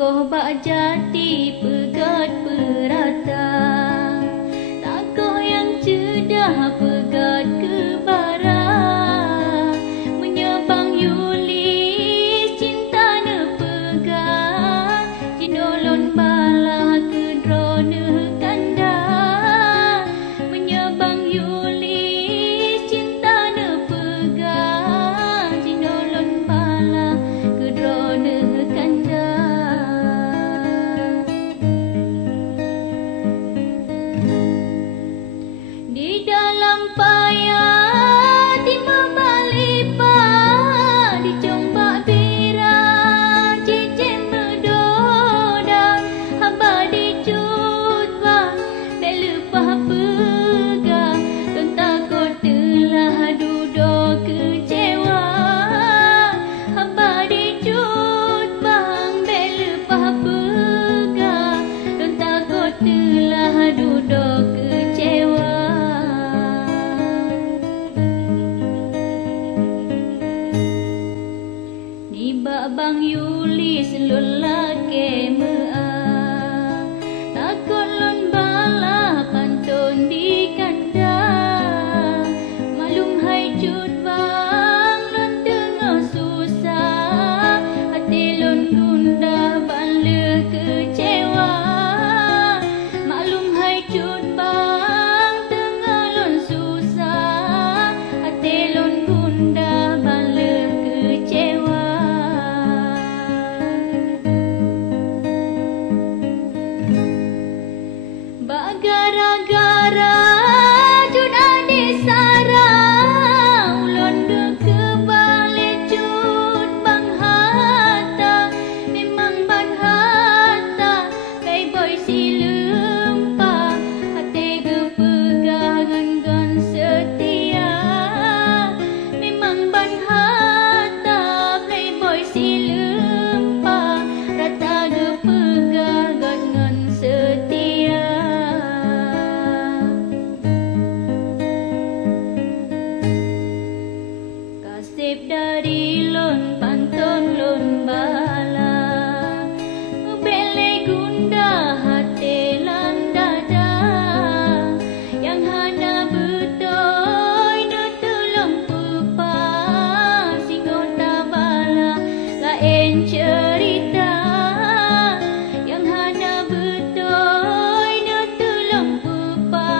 Tokoh bak jati pegat perata, tokoh yang cedah pegat ke barat. Menyabang yulis cinta ne pegat, jinolon balah ke drone kanda. Menyabang yulis cinta ne pegat, jinolon balah ke drone kanda. Di dalam payah timba balipa, dicombak bira cicim berdoda, haba dicut bang belepah pegang, don takut telah duduk kecewa. Haba dicut bang belepah pegang, don takut telah duduk kecewa. Nibak bang yulis lelaki mea, takut lon balah pantun di kanda. Malum hai cut bang lon tengah susah, hati lon gundah bala kecewa. Malum hai cut bang tengah lon susah, hati lon gundah bala kecewa. Bak gara-gara jud adik Sarah, ulun ke balik jud bang harta. Memang ban harta kai boy si lempah, hati ge pegah ngan setia. Memang ban harta kai boy si lempah, rata ge pegah ngan setia. Kasip dari lon pantun lon bala, bele gunda hati lan dada. Yang hana betul de telung pupa, singota bala lain cerita. Yang hana betul de telung pupa,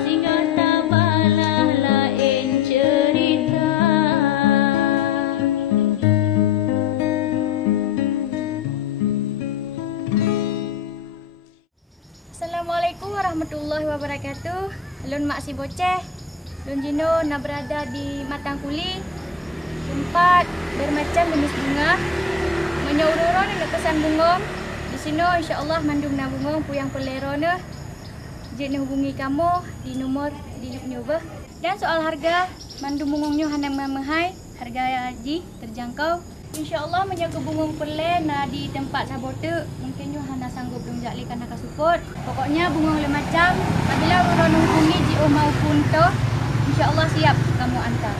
singota bala lain cerita. Assalamualaikum warahmatullahi wabarakatuh. Lun mak si boceh, lun jino nak berada di Matang Kuli, tempat bermacam jenis bunga. Menyaururo ni nak kesan bungong. Di sini insya-Allah mandung na bungong puyang pelerona. Jik ni hubungi kamu di nomor di nyoba. Dan soal harga, mandung bungongnya hanang mamahai, harga haji terjangkau. InsyaAllah menjaga bungong perle na di tempat sabote, mungkin you hana sanggup belum jali karena kasuput. Pokoknya bungong le macam, apabila urun hubungi jio maupun to, InsyaAllah siap kamu antar.